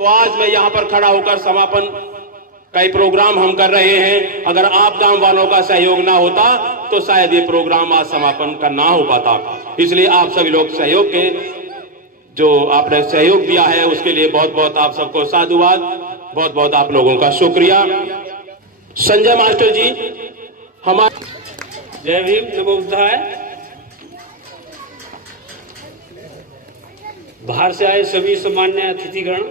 तो आज मैं यहाँ पर खड़ा होकर समापन कई प्रोग्राम हम कर रहे हैं। अगर आप गांव वालों का सहयोग ना होता तो शायद ये प्रोग्राम आज समापन का ना हो पाता। इसलिए आप सभी लोग सहयोग के जो आपने सहयोग दिया है उसके लिए बहुत बहुत आप सबको साधुवाद, बहुत बहुत आप लोगों का शुक्रिया। संजय मास्टर जी हमारे जय भीम नमो बुद्धाय। बाहर से आए सभी सम्मान्य अतिथिगण,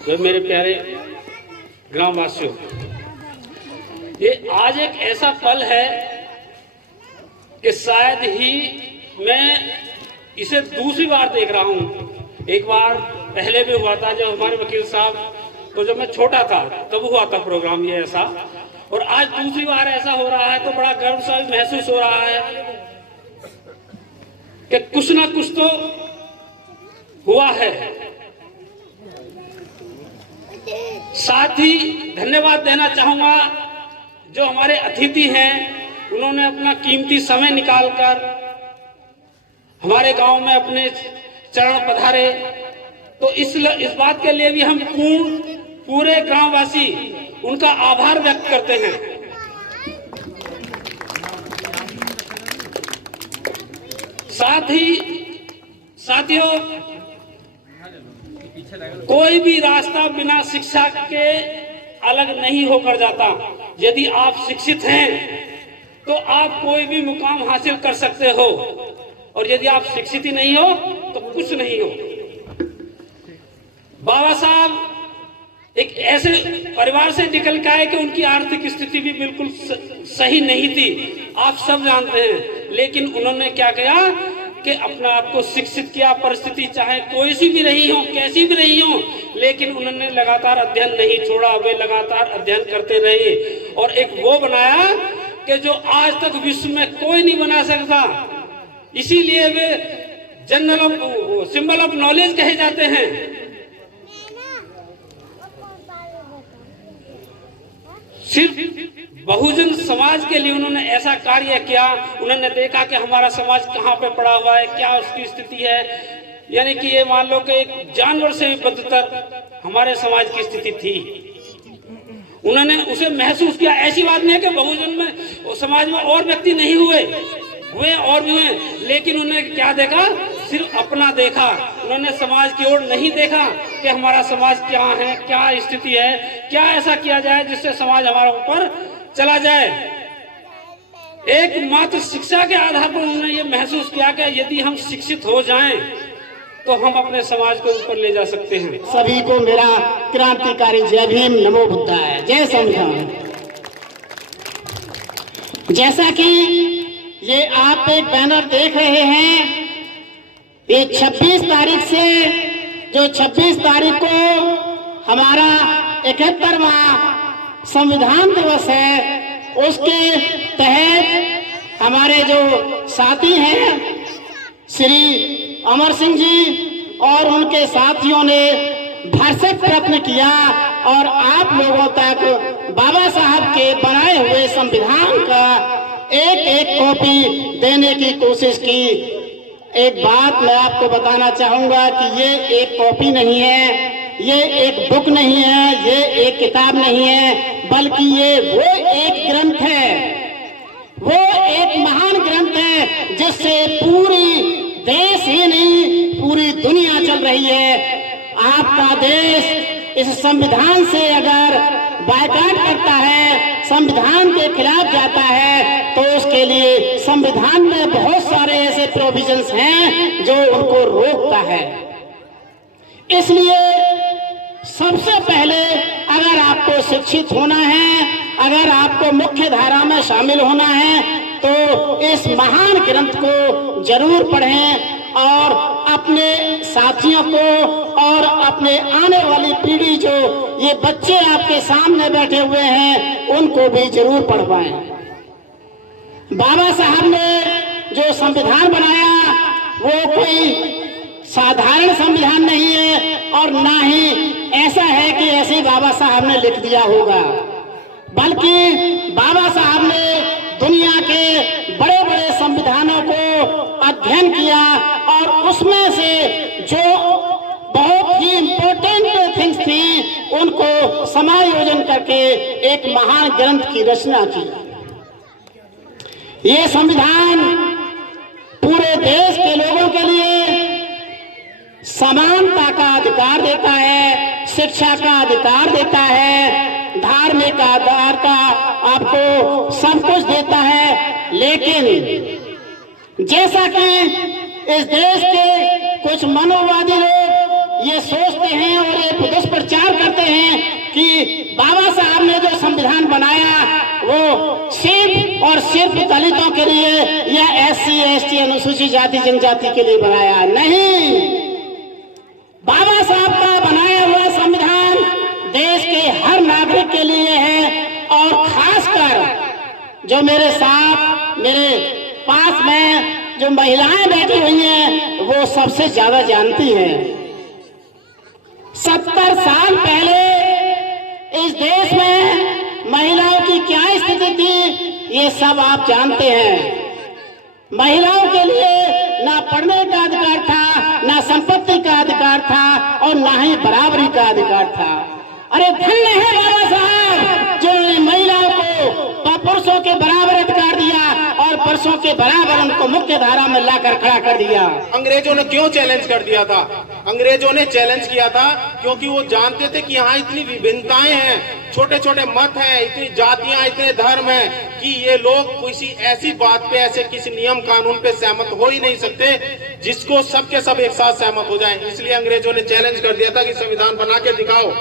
जो मेरे प्यारे ग्रामवासियों, ये आज एक ऐसा पल है कि शायद ही मैं इसे दूसरी बार देख रहा हूं। एक बार पहले भी हुआ था जब हमारे वकील साहब, तो जब मैं छोटा था तब हुआ था प्रोग्राम ये ऐसा, और आज दूसरी बार ऐसा हो रहा है तो बड़ा गर्व सा महसूस हो रहा है कि कुछ ना कुछ तो हुआ है। साथ ही धन्यवाद देना चाहूंगा जो हमारे अतिथि हैं, उन्होंने अपना कीमती समय निकालकर हमारे गांव में अपने चरण पधारे। तो इस बात के लिए भी हम पूरे ग्रामवासी उनका आभार व्यक्त करते हैं। साथ ही साथियों, कोई भी रास्ता बिना शिक्षा के अलग नहीं होकर जाता। यदि आप शिक्षित हैं तो आप कोई भी मुकाम हासिल कर सकते हो, और यदि आप शिक्षित ही नहीं हो तो कुछ नहीं हो। बाबा साहब एक ऐसे परिवार से निकल के आए कि उनकी आर्थिक स्थिति भी बिल्कुल सही नहीं थी, आप सब जानते हैं। लेकिन उन्होंने क्या किया कि अपना आप को शिक्षित किया। परिस्थिति चाहे कोई सी भी रही हो, कैसी भी रही हो, लेकिन उन्होंने लगातार अध्ययन नहीं छोड़ा, वे लगातार अध्ययन करते रहे और एक वो बनाया कि जो आज तक विश्व में कोई नहीं बना सकता। इसीलिए वे सिंबल ऑफ नॉलेज कहे जाते हैं। सिर्फ बहुजन समाज के लिए उन्होंने ऐसा कार्य किया। उन्होंने देखा कि हमारा समाज कहाँ पे पड़ा हुआ है, क्या उसकी स्थिति है। यानी कि ये मान लो कि एक जानवर से भी बदतर हमारे समाज की स्थिति थी। उन्होंने उसे महसूस किया। ऐसी बात नहीं है कि बहुजन में समाज में और व्यक्ति नहीं हुए और भी हुए, लेकिन उन्होंने क्या देखा, सिर्फ अपना देखा। उन्होंने समाज की ओर नहीं देखा कि हमारा समाज क्या है, क्या स्थिति है, क्या ऐसा किया जाए जिससे समाज हमारे ऊपर चला जाए। एक मात्र शिक्षा के आधार पर उन्होंने ये महसूस किया कि यदि हम शिक्षित हो जाएं तो हम अपने समाज को ऊपर ले जा सकते हैं। सभी को मेरा क्रांतिकारी जय भीम नमो बुद्धाय, जय संविधान। जैसा कि ये आप एक बैनर देख रहे हैं, ये 26 तारीख से, जो 26 तारीख को हमारा 71वां संविधान दिवस है, उसके तहत हमारे जो साथी हैं श्री अमर सिंह जी और उनके साथियों ने भरसक प्रयत्न किया और आप लोगों तक बाबा साहब के बनाए हुए संविधान का एक एक कॉपी देने की कोशिश की। एक बात मैं आपको बताना चाहूंगा कि ये एक कॉपी नहीं है, ये एक बुक नहीं है, ये एक किताब नहीं है, बल्कि ये वो एक ग्रंथ है, वो एक महान ग्रंथ है जिससे पूरी देश ही नहीं पूरी दुनिया चल रही है। आपका देश इस संविधान से अगर बायकॉट करता है, संविधान के खिलाफ जाता है, तो उसके लिए संविधान में बहुत सारे ऐसे प्रोविजंस हैं जो उनको रोकता है। इसलिए सबसे पहले अगर आपको शिक्षित होना है, अगर आपको मुख्य धारा में शामिल होना है, तो इस महान ग्रंथ को जरूर पढ़ें और अपने साथियों को और अपने आने वाली पीढ़ी, जो ये बच्चे आपके सामने बैठे हुए हैं, उनको भी जरूर पढ़वाएं। बाबा साहब ने जो संविधान बनाया वो कोई साधारण संविधान नहीं है और ना ही ऐसा है कि ऐसे बाबा साहब ने लिख दिया होगा, बल्कि बाबा साहब ने दुनिया के बड़े बड़े संविधानों को अध्ययन किया और उसमें से जो बहुत ही इम्पोर्टेंट को समायोजन करके एक महान ग्रंथ की रचना की। ये संविधान पूरे देश के लोगों के लिए समानता का अधिकार देता है, शिक्षा का अधिकार देता है, धार्मिक आधार का आपको सब कुछ देता है। लेकिन जैसा कि इस देश के कुछ मनोवादी लोग ये सोचते हैं और ये दुष्प्रचार करते हैं कि बाबा साहब ने जो संविधान बनाया वो सिर्फ और सिर्फ दलितों के लिए या SC ST अनुसूचित जाति जनजाति के लिए बनाया। नहीं, बाबा साहब का बनाया हुआ संविधान देश के हर नागरिक के लिए है। और खासकर जो मेरे साथ मेरे पास में जो महिलाएं बैठी हुई हैं वो सबसे ज्यादा जानती हैं। 70 साल पहले इस देश में महिलाओं की क्या स्थिति थी ये सब आप जानते हैं। महिलाओं के लिए ना पढ़ने का अधिकार था, ना संपत्ति का अधिकार था और ना ही बराबरी का अधिकार था। अरे धन्य है बाबा साहब जो महिलाओं को पुरुषों के बराबर अधिकार दिया और पुरुषों के बराबर उनको मुख्य धारा में लाकर खड़ा कर दिया। अंग्रेजों ने क्यों चैलेंज कर दिया था? अंग्रेजों ने चैलेंज किया था क्योंकि वो जानते थे कि यहाँ इतनी विभिन्नताएं हैं, छोटे छोटे मत हैं, इतनी जातियां, इतने धर्म हैं कि ये लोग किसी ऐसी बात पे, ऐसे किसी नियम कानून पे सहमत हो ही नहीं सकते जिसको सबके सब एक साथ सहमत हो जाएं। इसलिए अंग्रेजों ने चैलेंज कर दिया था कि संविधान बना के दिखाओ।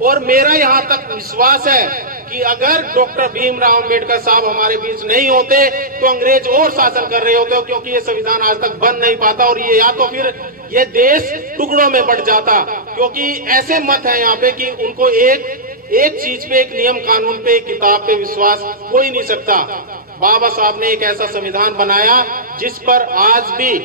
और मेरा यहाँ तक विश्वास है कि अगर डॉक्टर भीमराव अंबेडकर साहब हमारे बीच नहीं होते तो अंग्रेज और शासन कर रहे होते, क्योंकि ये संविधान आज तक बन नहीं पाता और ये या तो फिर ये देश टुकड़ों में बंट जाता। क्योंकि ऐसे मत है यहाँ पे कि उनको एक चीज पे, एक नियम कानून पे, एक किताब पे विश्वास हो ही नहीं सकता। बाबा साहब ने एक ऐसा संविधान बनाया जिस पर आज भी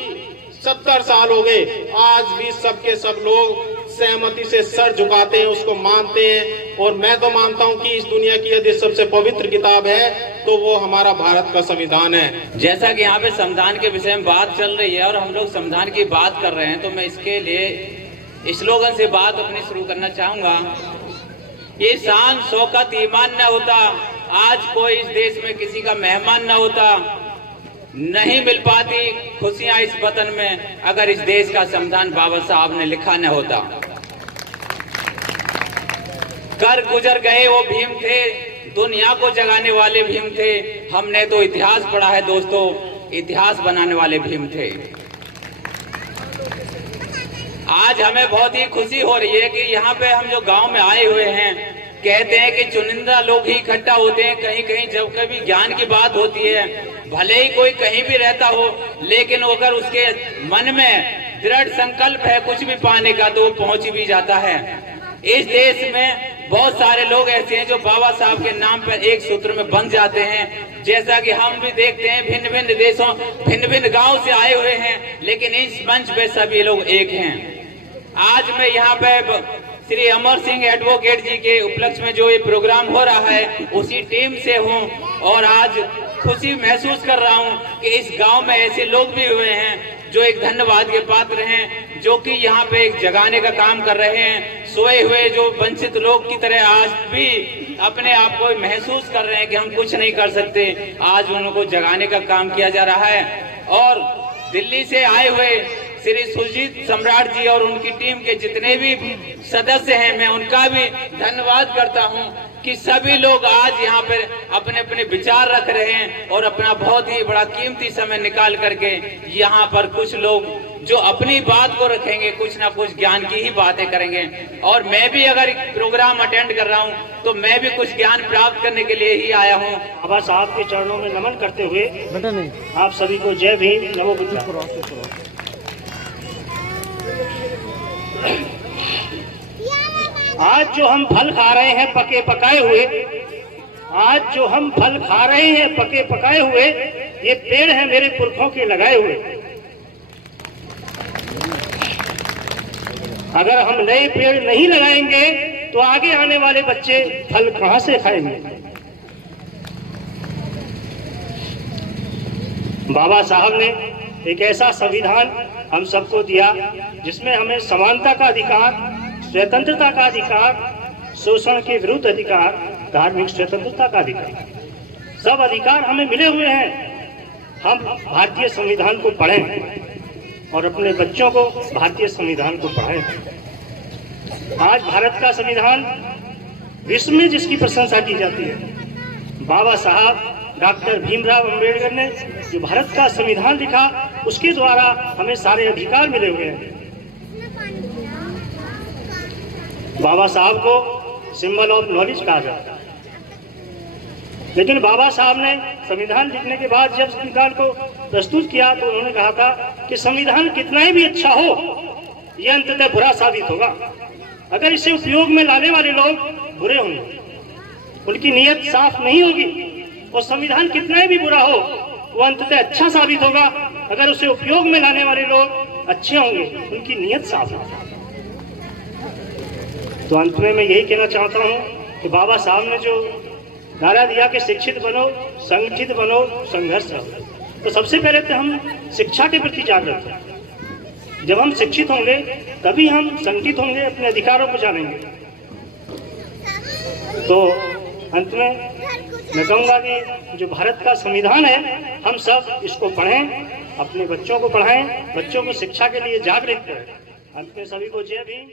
70 साल हो गए, आज भी सबके सब लोग सहमति से सर झुकाते हैं, उसको मानते हैं। और मैं तो मानता हूं कि इस दुनिया की यदि सबसे पवित्र किताब है तो वो हमारा भारत का संविधान है। जैसा कि यहाँ पे संविधान के विषय में बात चल रही है और हम लोग संविधान की बात कर रहे हैं, तो मैं इसके लिए स्लोगन से बात अपनी शुरू करना चाहूंगा। ये शान शौकत ईमान न होता, आज कोई इस देश में किसी का मेहमान न होता, नहीं मिल पाती खुशियां इस वतन में अगर इस देश का संविधान बाबा साहब ने लिखा न होता। कर गुजर गए वो भीम थे, दुनिया को जगाने वाले भीम थे। हमने तो इतिहास पढ़ा है दोस्तों, इतिहास बनाने वाले भीम थे। आज हमें बहुत ही खुशी हो रही है कि यहाँ पे हम जो गांव में आए हुए हैं, कहते हैं कि चुनिंदा लोग ही इकट्ठा होते हैं। कहीं कहीं जब कभी ज्ञान की बात होती है, भले ही कोई कहीं भी रहता हो, लेकिन अगर उसके मन में दृढ़ संकल्प है कुछ भी पाने का तो वो पहुंच भी जाता है। इस देश में बहुत सारे लोग ऐसे हैं जो बाबा साहब के नाम पर एक सूत्र में बंध जाते हैं। जैसा कि हम भी देखते हैं, भिन्न भिन्न देशों, भिन्न भिन्न गांव से आए हुए हैं, लेकिन इस मंच पे सभी लोग एक हैं। आज मैं यहाँ पे श्री अमर सिंह एडवोकेट जी के उपलक्ष्य में जो ये प्रोग्राम हो रहा है उसी टीम से हूँ और आज खुशी महसूस कर रहा हूँ कि इस गांव में ऐसे लोग भी हुए हैं जो एक धन्यवाद के पात्र हैं, जो कि यहाँ पे एक जगाने का काम कर रहे हैं। सोए हुए जो वंचित लोग की तरह आज भी अपने आप को महसूस कर रहे हैं कि हम कुछ नहीं कर सकते, आज उनको जगाने का काम किया जा रहा है। और दिल्ली से आए हुए श्री सुजीत सम्राट जी और उनकी टीम के जितने भी सदस्य हैं, मैं उनका भी धन्यवाद करता हूं कि सभी लोग आज यहाँ पर अपने अपने विचार रख रहे हैं और अपना बहुत ही बड़ा कीमती समय निकाल करके यहाँ पर कुछ लोग जो अपनी बात को रखेंगे, कुछ ना कुछ ज्ञान की ही बातें करेंगे। और मैं भी अगर प्रोग्राम अटेंड कर रहा हूँ तो मैं भी कुछ ज्ञान प्राप्त करने के लिए ही आया हूँ। बाबा साहब के चरणों में नमन करते हुए आप सभी को जय भीम, नमो बुद्धाय। आज जो हम फल खा रहे हैं पके पकाए हुए, आज जो हम फल खा रहे हैं पके पकाए हुए, ये पेड़ है मेरे पुरखों के लगाए हुए। अगर हम नए पेड़ नहीं लगाएंगे तो आगे आने वाले बच्चे फल कहां से खाएंगे। बाबा साहब ने एक ऐसा संविधान हम सबको दिया जिसमें हमें समानता का अधिकार, स्वतंत्रता का अधिकार, शोषण के विरुद्ध अधिकार, धार्मिक स्वतंत्रता का अधिकार, सब अधिकार हमें मिले हुए हैं। हम भारतीय संविधान को पढ़ें और अपने बच्चों को भारतीय संविधान को पढ़ाएं। आज भारत का संविधान विश्व में जिसकी प्रशंसा की जाती है, बाबा साहब डॉक्टर भीमराव अंबेडकर ने जो भारत का संविधान लिखा, उसके द्वारा हमें सारे अधिकार मिले हुए हैं। बाबा साहब को सिंबल ऑफ नॉलेज कहा जाता है, लेकिन बाबा साहब ने संविधान लिखने के बाद जब संविधान को प्रस्तुत किया तो उन्होंने कहा था कि संविधान कितना ही भी अच्छा हो, यह अंततः बुरा साबित होगा अगर इसे उपयोग में लाने वाले लोग बुरे होंगे, उनकी नीयत साफ नहीं होगी। और संविधान कितना ही भी बुरा हो, वो अंततः अच्छा साबित होगा अगर उसे उपयोग में लाने वाले लोग अच्छे होंगे, उनकी नीयत साफ होगी। तो अंत में मैं यही कहना चाहता हूँ कि बाबा साहब ने जो नारा दिया कि शिक्षित बनो, संगठित बनो, संघर्ष करो, तो सबसे पहले तो हम शिक्षा के प्रति जागृत हैं। जब हम शिक्षित होंगे तभी हम संगठित होंगे, अपने अधिकारों को जानेंगे। तो अंत में मैं कहूँगा कि जो भारत का संविधान है, हम सब इसको पढ़ें, अपने बच्चों को पढ़ाएं, बच्चों को शिक्षा के लिए जागृत करें। अंत में सभी को जय भीम।